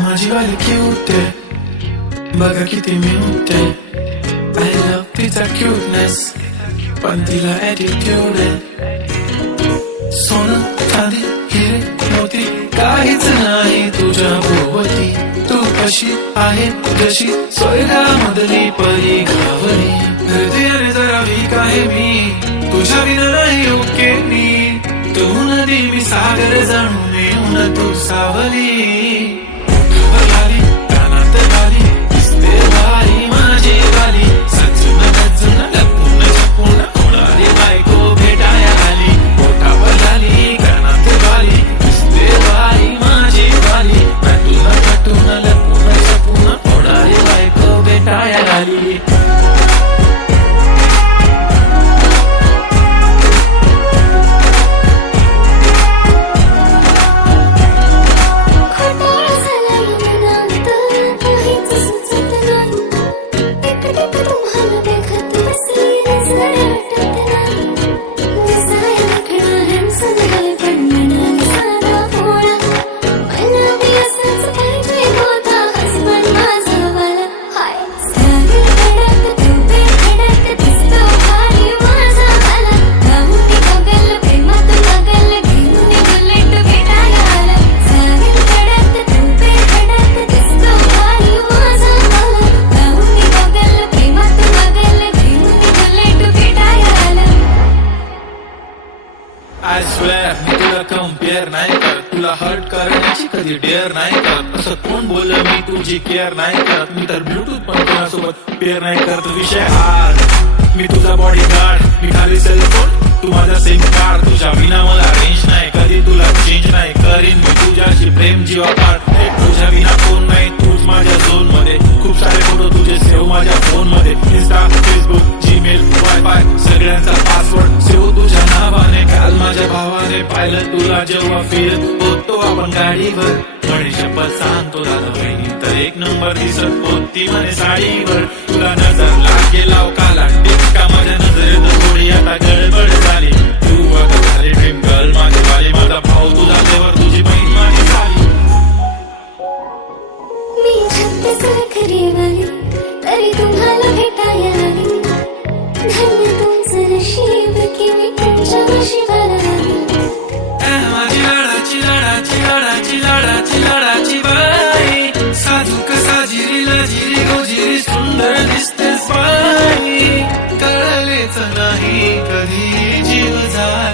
माझी वाली क्यूट आहे, बघा किती म्यूट आहे. आय लव्ह तिचा क्यूटनेस, पण तिला ॲटिट्यूड आहे. सोनं चांदी हिरे मोती काहीच नाही तुझ्या भोवती. तू कशी आहे जशी स्वर्गामधली परी घावली. हृदयाने जरा वीक आहे मी, तुझ्या विना नाही ओके मी. तू नदी मी सागर जाणू नेऊन तू सावली. वलाली कानात बाली दिसते भारी माझी वाली. सजून गजून लपून छपून होणारी बायको भेटाया आली. पोटावर आली कानात बाली दिसते भारी माझी वाली. पटून पटून लपून छपून होणारी बायको भेटाया आली. I swear मी तुला कम्पेअर नाही करत, तुला हर्ट करण्याची कधी डेअर नाही करत. असं कोण बोल मी तुझी केअर नाही करत. मी तर ब्लूटूथ पण कोणासोबत पेअर नाही करत. विषय हार्ड, मी तुझा बॉडी गार्ड. मी खाली सेलफोन, तू माझा सिम कार्ड. तुझ्या विना मला रेंज नाही, कधी तुला चेंज नाही करीन मी तुझ्याशी प्रेम जीवा पाठ. तुझ्या विना कोण नाही, तूच माझ्या झोन मध्ये. खूप सारे फोटो तुझे सेव्ह माझ्या फोन मध्ये. इंस्टा, फेसबुक, जीमेल, वायफाय सगळ्यांचा पासवर्ड सेव्ह तुझ्या नावाने. काल माझ्या भावाने पाहिलं तुला जेव्हा फिरत होतो आपण गाडीवर. म्हणे शपथ सांगतो दादा बहिणी तर एक नंबर दिसत होती म्हणे साडीवर. तुला नजर लागेल काला टिपका माझ्या नजरेत थोडी आता गडबड झाली. तू आता झाली ड्रीम गर्ल माझी वाली. माझा भाऊ तुझा देवर, तुझी बहीण माझी साली. मी छत्तीसगड खरी वाली तरी तुम्हाला भेटाया आली. धन्य तुमचं नशीब की मी तुमच्या नशिबाला आली. माझी लाडाची लाडाची लाडाची लाडाची लाडाची बाई. साजूक साजिरी लाजिरी गोजिरी सुंदर दिसतेस बाई. कळलेच नाही कधी जीव जाय.